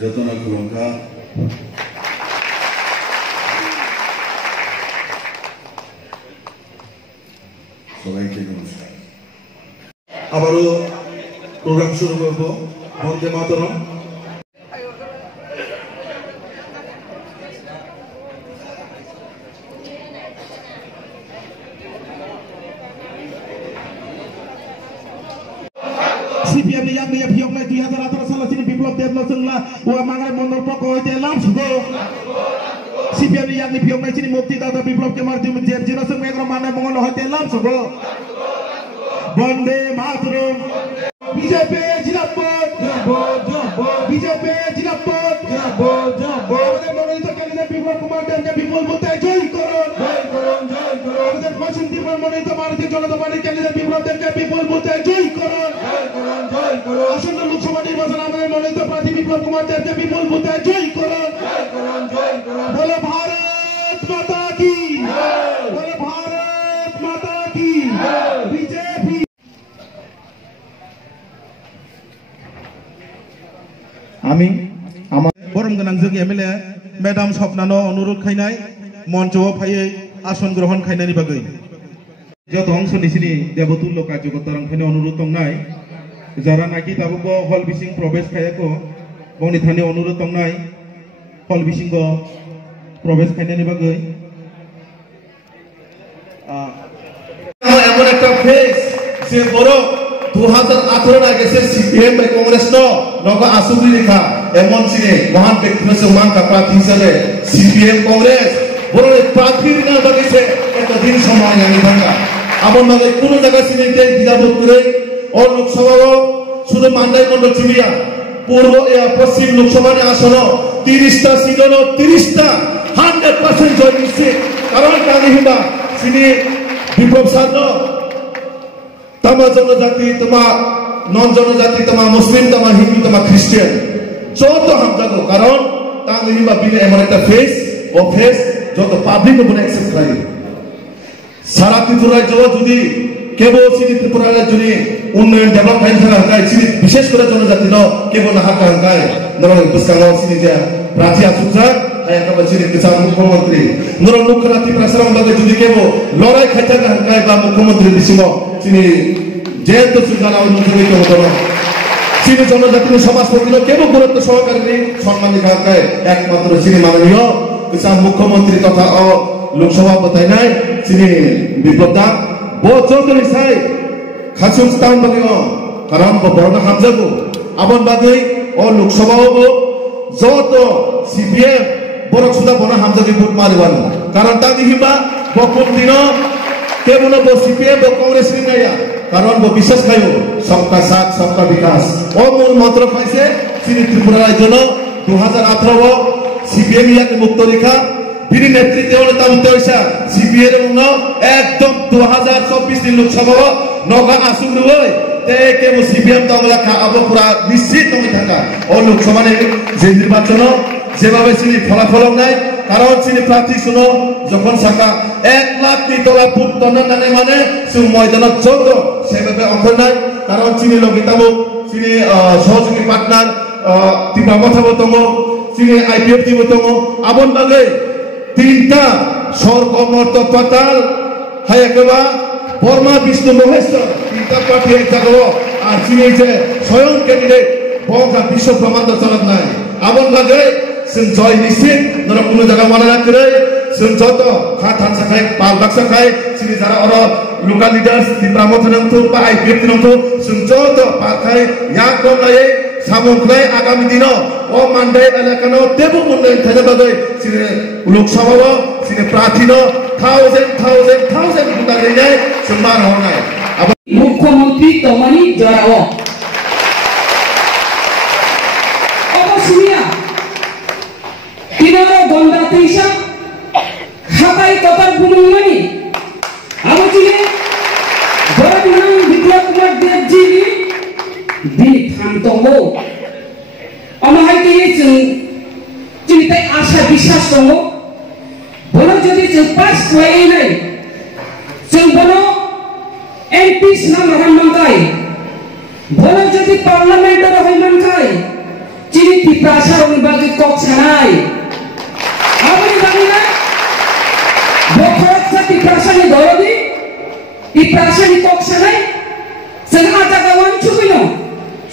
যতনা খুলঙ্কা সবাইকে নমস্কার। আবারও প্রোগ্রাম শুরু করব। বন্দে মাতরম। CPM yang dia biok lagi 2018 salah sini biblop develop sengla wa mangai mondor poko hoite lam sugo CPM yang ni biok lagi sini mukti data biblop ke marti menjer jino seng megro mana mongono hoite lam sugo Bande Mataram BJP Jinapot BJP Jinapot আমাদের মনোনীত candidate Biplab Kumar দেবকে বিপুল ভোটে জয় করুন আমাদের পশ্চিম ত্রিপুরার মনোনীত ভারতীয় জনতা পার্টির ক্যান্ডিডেট বিপ্লব দেবকে বিপুল ভোটে জয় করুন আসন্ন লোকসভা নির্বাচনে আমাদের মনোনীত প্রার্থী বিপ্লব কুমার দেবকে বিপুল ভোটে জয় করুন বলো ভারত মাতা কি বলো ভারত মাতা কি বিজেপি আমি আমার বরম গোনাं जों एमएलए मेडाम स्वप्नानो अनुरोध खायनाय मन्चआव फायै आसन ग्रहण खायनायनि बागै যত অংশনি সিনি দেবতুল্য কার্যকর্তারাं फायनो अनुरोध दंनाय যারা নাকি দাবুকো হল বিসিং প্রবেশ খায়াকো বনি থানি অনুরোধ दंनाय হল বিসিং প্রবেশ খায়নাयनि বাগै এমন একটা ফেস যে বড় 2018 আগে সে সিপিএম বা কংগ্রেস নগ আসুবি রেখা এমন সিনে মহান ব্যক্তিত্ব মানকা প্রার্থী হিসেবে সিপিএম কংগ্রেস বড় প্রার্থীর না বাগিছে এতদিন সময় জানি ভাঙা আমন মানে কোন জায়গা সিনে দিদাবত করে ও লোকসভা শুধু মান্দাই মন্ডল চিমিয়া পূর্ব পশ্চিম লোকসভা আসন 30টা সিট 30টা 100% জয় নিচ্ছে কারণ কানি হিবা সিনে বিপ্লব সাধন तमा जनजाति तमा नन जनजाति तमा मुस्लिम तमा हिंदू तमा ख्रिस्टियान যত হামজাগো কারণ তাঙ্গ হিমা বিনে এমন একটা ফেস ও ফেস যত পাবলিক বনে অ্যাকসেপ্ট করে সারা ত্রিপুরা যদি কেবল সিনি ত্রিপুরা যদি উন্নয়ন ডেভেলপ হয় থাকা সিনি বিশেষ করে জনজাতি ন কেবল না হাকা হাঙ্গায় নরং পুস্তাঙ্গ সিনি যে প্রার্থী আসুজা আয়াকা সিনি কিসান মুখ্যমন্ত্রী নরং মুখ্যমন্ত্রী প্রেসরাম লাগে যদি কেবল লড়াই খাইতা হাঙ্গায় বা মুখ্যমন্ত্রী দিছিল সিনি জেল তো সুগালা অনুমোদিত হতো না সিনি জনজাতির সমাজ প্রতিনো কেবল গুরুত্ব সহকারে সম্মান দেখায় একমাত্র সিনি মাননীয় কিসান মুখ্যমন্ত্রী তথা লোকসভা বতাই নাই সিনি বিপ্লবদা বচৌধুরী সাই খাসুম স্থান বাকি কারণ বড় হামজাগো আবন বাকি ও লোকসভাও যত সিপিএম বড় সুদা বড় হামজাগি ভোট মারিবানো কারণ তা দিহিবা বকুল দিন কেবল সিপিএম কংগ্রেস নিয়া কারণ বিশ্বাস খাই সবকা সাথ সবকা বিকাশ ও মূল মন্ত্র পাইছে সিনি ত্রিপুরা রাজ্য 2018 সিপিএম ইয়াকে মুক্ত রেখা তিনি নেতৃত্বে তামতে হইছা সিপিএম একদম 2024 লোকসভা নগা আসুন রই তে সিপিএম তংলা আবো পুরা নিশ্চিত হয়ে থাকা ও লোকসভা যে নির্বাচন যেভাবে সিনি ফলাফল নাই কারণ সিনি প্রার্থী শুনো যখন শাখা 1 লাখ তলা ফুট তন্ডানে মানে সে ময়দানত চলতো সেভাবে অঙ্ক নাই কারণ চিনি লগিতামো চিনি সহযোগী পার্টনার তিবা কথা বলতম চিনি আইপিএফ দিব তম আবন বাগে 3টা সরকমর্ত পাতাল হায়াকেবা বর্মা বিষ্ণু মহেশ্বর 3টা পার্টি এক জায়গা আর চিনি যে স্বয়ং ক্যান্ডিডেট বঙ্গা বিশ্ব ব্রহ্মাণ্ড চালাত নাই আবন বাগে जों जय निश्चित नर कोनो जगह माना करे जोंजोto kha thansa khai pal baksa khai sini jara oro local leaders di pramothonam thu pa IPF tinam thu जोंजोto pa khai ya komlai samungklai agami dino o mandai elakano tebu unnayan thane bagoi sini lok sabha sini prathino thousand buta dei सम्मान honai मुख्यमंत्री तमनी जराओ অবশ্যই কিনারো গন্ডা তেইশা খাতাই কথা বুনুনি আমচিলে বড়গুনাং বিপ্লব কুমার দেবজি দি থামতঙ্গো আমাহাইকে চিন্তায় আশা বিশ্বাস দङ বলো যদি जों पास खालाय নাই जों বলো एमपी नाम रानमांगाय बलो যদি पार्लामेंटर হইমানखाय চিনি টিপ্রাসারनि बागै कक्सानाय आबनि बागैना बखरसा टिप्रासानि दरदि टिप्रासानि कक्सानाय जों आजागावान छुबिनो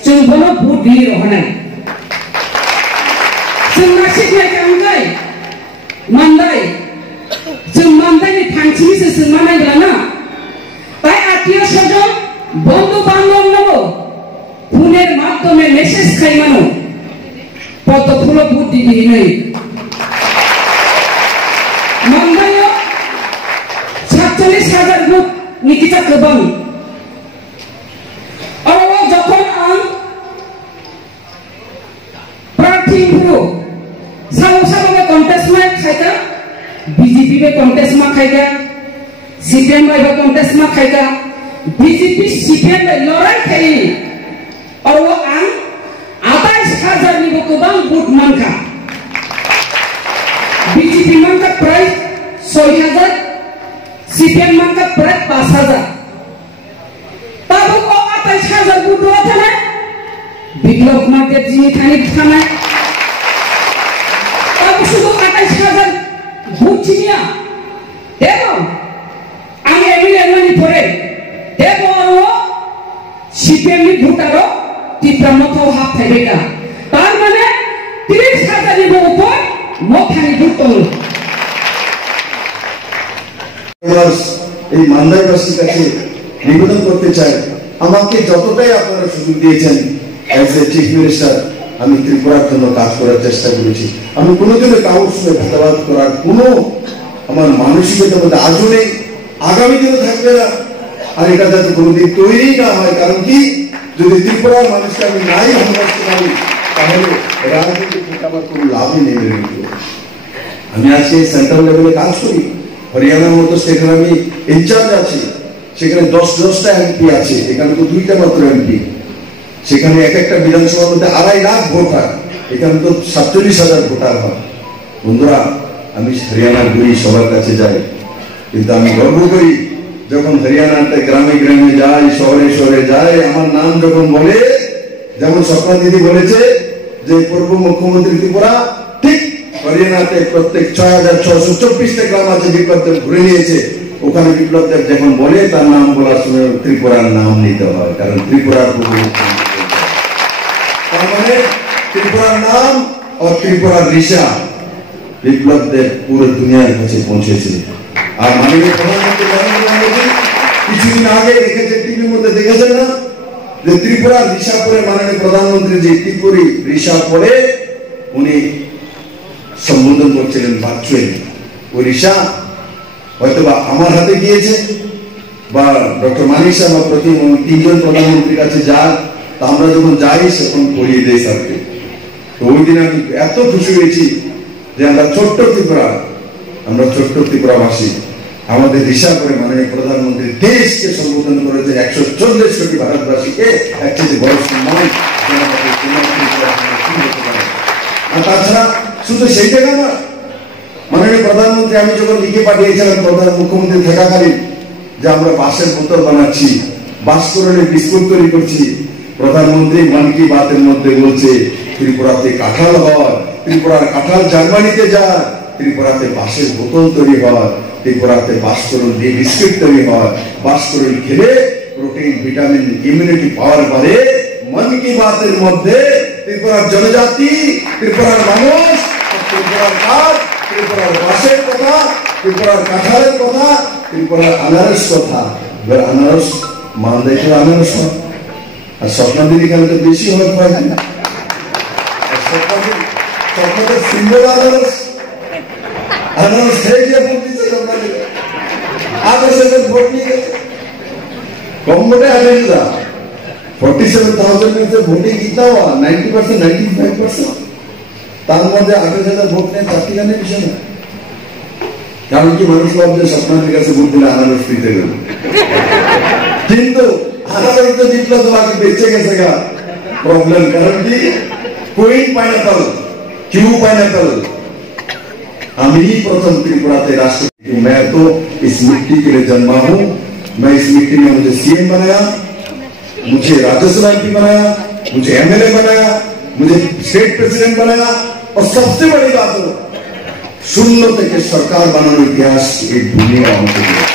जों बलो बुद्धि रहनाय जों नासिकनाय कांगाय मानदाय जों मानदायनि थांखिनिसो जों मानायब्लाना তাই আত্মীয় স্বজন বন্ধু বান্ধব নব ফোনের মাধ্যমে মেসেজ খাইমানো পদ্ম ফুল বুদ্ধি দিয়ে নেই মন্দায় 47,000 বুক নিকিতা গোবাं আরো যখন আং প্রার্থীগুলো সামসামে কন্টেস্ট মে খাইকা বিজেপি में कॉन्टेस्ट में खाएगा सीपीएम में कॉन्टेस्ट में खाएगा बीजेपी सीपीएम में लड़ाई खाई और वो आन 28,000 निबो गोबां बुट मानका बीजेपी मानका प्राइस 6,000 सीपीएम मानका प्राइस 5,000 तब वो 28,000 बुट होता है बिप्लब कुमार देवजी ने खाने खाना तब शुद्ध 28,000 बुट चिनिया देखो আমি এমএলএ মানি পরে দেবো সিপিএম নি ভোটারও তীব্রমত হাত থাকবেটা তার মানে 30,000 নিব উপর মোখানি ভোটল এই মান্দাইবাসীর কাছে নিবেদন করতে চাই আমাকে যতটাই আপনারা সুযোগ দিয়েছেন অ্যাজ এ চিফ মিনিস্টার আমি ত্রিপুরার জন্য কাজ করার চেষ্টা করেছি আমি কোনোদিনও কারোর সঙ্গে ভেদাভেদ করার কোনো আমার মানসিকতার মধ্যে আজও নেই আগামী দিনে থাকবে না আর এটা যাতে কোনোদিন তৈরি না হয় কারণ কি যদি ত্রিপুরার মানুষকে আমি নাই ভালোবাসতে পারি তাহলে রাজনীতি আমার কোনো লাভই নেই আমি আজকে সেন্ট্রাল লেভেলে কাজ করি হরিয়ানার মতো সেখানে আমি ইনচার্জ আছি সেখানে 10টা এমপি আছে এখানে তো 2টা মাত্র এমপি সেখানে এক একটা বিধানসভার মধ্যে 2.5 লাখ ভোট হয় এখানে তো 47,000 ভোটার হয় বন্ধুরা আমি হরিয়ানার দুই সবার কাছে যাই কিন্তু আমি গর্ব করি যখন হরিয়ানাতে গ্রামে গ্রামে যাই শহরে শহরে যাই আমার নাম যখন বলে যেমন স্বপ্না দিদি বলেছে যে পূর্ব মুখ্যমন্ত্রী ত্রিপুরা ঠিক হরিয়ানাতে প্রত্যেক 6,624টা গ্রাম আছে বিপ্লব দেব ঘুরে নিয়েছে ওখানে বিপ্লব দেব যখন বলে তার নাম বলার সময় ত্রিপুরার নাম নিতে হয় কারণ ত্রিপুরার তার মানে ত্রিপুরার নাম ও ত্রিপুরার ঋষা বিপ্লব দেব পুরো দুনিয়ার কাছে পৌঁছেছিল আর মাননীয় প্রধানমন্ত্রী নরেন্দ্র মোদী কিছুদিন আগে দেখেছে টিভির মধ্যে দেখেছেন না যে ত্রিপুরার ঋষা পরে মাননীয় প্রধানমন্ত্রী যে ত্রিপুরী ঋষা পরে উনি সম্বোধন করছিলেন ভার্চুয়ালি ওই ঋষা হয়তোবা আমার হাতে গিয়েছে বা ডক্টর মানিক শাহ বা তিনজন প্রধানমন্ত্রীর কাছে যান তা আমরা যখন যাই তখন পড়িয়ে দেয় স্যারকে তো ওই দিন আমি এত খুশি হয়েছি যে আমরা ছোট্ট ত্রিপুরাবাসী আমাদের ঋষা করে মাননীয় প্রধানমন্ত্রী দেশকে সম্বোধন করেছেন 140 কোটি ভারতবাসীকে একচেয়ে বড় সম্মান আর তাছাড়া শুধু সেই জায়গা না মাননীয় প্রধানমন্ত্রী আমি যখন লিখে পাঠিয়েছিলাম প্রধান মুখ্যমন্ত্রী থাকাকালীন যে আমরা বাঁশের বোতল বানাচ্ছি বাষ্পরণে বিস্কুট তৈরি করছি প্রধানমন্ত্রী মন কি বাতের মধ্যে বলছে ত্রিপুরাতে কাঁঠাল হয় ত্রিপুরার কাঁঠাল জার্মানিতে যায় ত্রিপুরাতে বাঁশের বোতল তৈরি হয় ত্রিপুরাতে বাষ্পরণ দিয়ে বিস্কুট তৈরি হয় বাষ্পরণ খেলে প্রোটিন ভিটামিন ইমিউনিটি পাওয়ার বাড়ে মন কি বাতের মধ্যে ত্রিপুরার জনজাতি ত্রিপুরার মানুষ ত্রিপুরার কাজ ত্রিপুরার বাসের কথা, ত্রিপুরার কাঁঠালের কথা, ত্রিপুরার আনারস কথা। এবার আনারস মালদায় আনারস হয়, আর স্বপ্নাদির এখানে তো বেশি হয় না। স্বপ্নাদের সিম্বল আনারস, আনারস খেয়ে গিয়ে ভোট দিচ্ছে স্বপ্নাদের। আদর্শের ভোট নিয়ে গেছে कम वोटे आ गई था 47,000 में से वोटिंग कितना हुआ 90% 95%। তার মধ্যে 28,000 ভোট নেই চারটিখানে বিষয় না, কারণ কি মানুষ ভাবছে স্বপ্নের কাছে ভোট দিলে আনারস দিতে গেল, কিন্তু আনারস তো জিতলো তো বাকি বেঁচে গেছে গা प्रॉब्लम। कारण की क्वीन पाइनएप्पल, क्यू पाइनएप्पल हम ही प्रथम त्रिपुरा के राष्ट्रपति। मैं तो इस मिट्टी के लिए जन्मा हूं, मैं इस मिट्टी में मुझे सीएम बनाया, मुझे राज्यसभा एमपी बनाया, मुझे एमएलए बनाया, मुझे स्टेट प्रेसिडेंट बनाया, और सबसे बड़ी बात हो शून्य থেকে सरकार बनाने इतिहास एक भूमि का होते हैं।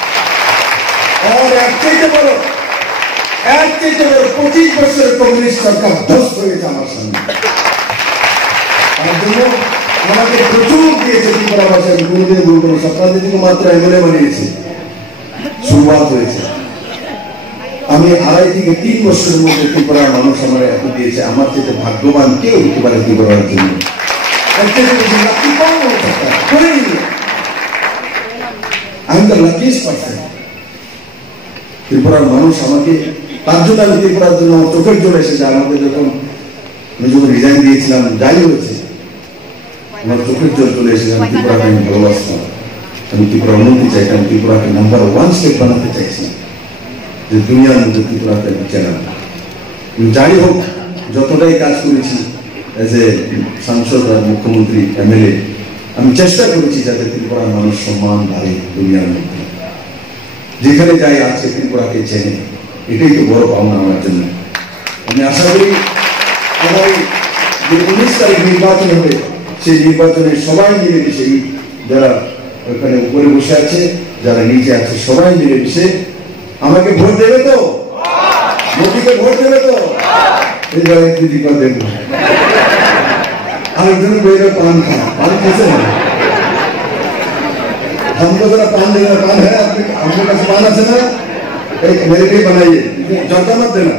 और एक्चुअली बोलो 25 বছরের কমিউনিস্ট সরকার ধ্বস্ত হয়েছে আমার সামনে। তার জন্য আমাকে প্রচুর দিয়েছে ত্রিপুরা ভাষা, আমি কোনোদিন বলবো না। সপ্তাহে থেকে মাত্র এমএলএ বানিয়েছে, শুরুয়াত হয়েছে। আমি 2.5 থেকে 3 বছরের মধ্যে ত্রিপুরার মানুষ আমার এত দিয়েছে, আমার চেয়ে ভাগ্যবান কেউ হতে পারে ত্রিপুরার জন্য। আমি দ্য লাকিয়েস্ট পারসন। ত্রিপুরার মানুষ আমাকে, তার জন্য আমি ত্রিপুরার জন্য আমার চোখের জন্য এসেছে। আমাকে যখন আমি যখন রিজাইন দিয়েছিলাম, যাই হয়েছে আমার চোখের জল চলে এসেছে। আমি ত্রিপুরাকে আমি ভালোবাসতাম, আমি ত্রিপুরা উন্নতি চাইতাম, ত্রিপুরাকে নাম্বার 1 স্টেট বানাতে চাইছিলাম, যে দুনিয়ার মধ্যে ত্রিপুরাকে চেনা। যাই হোক, যতটাই কাজ করেছি এজ এ সাংসদ আর মুখ্যমন্ত্রী এমএলএ, আমি চেষ্টা করেছি যাতে ত্রিপুরার মানুষ সম্মান বাড়ে দুনিয়ার মধ্যে। যেখানে যাই আছে ত্রিপুরাকে চেনে, এটাই তো বড় পাওনা আমার জন্য। আমি আশা করি আগামী যে 19 তারিখ নির্বাচন হবে, সেই নির্বাচনে সবাই মিলেমিশে, যারা ওখানে উপরে বসে আছে, যারা নিচে আছে, সবাই মিলেমিশে আমাকে ভোট দেবে তো, মোদীকে ভোট দেবে তো। এই জায়গায় দিদি করে দেবো, আরেকজন বইলে পান খান, পান খেয়েছে না? हमको जरा पान देना, पान है आपके पास पान है ना, एक मेरे लिए बनाइए, ज्यादा मत देना।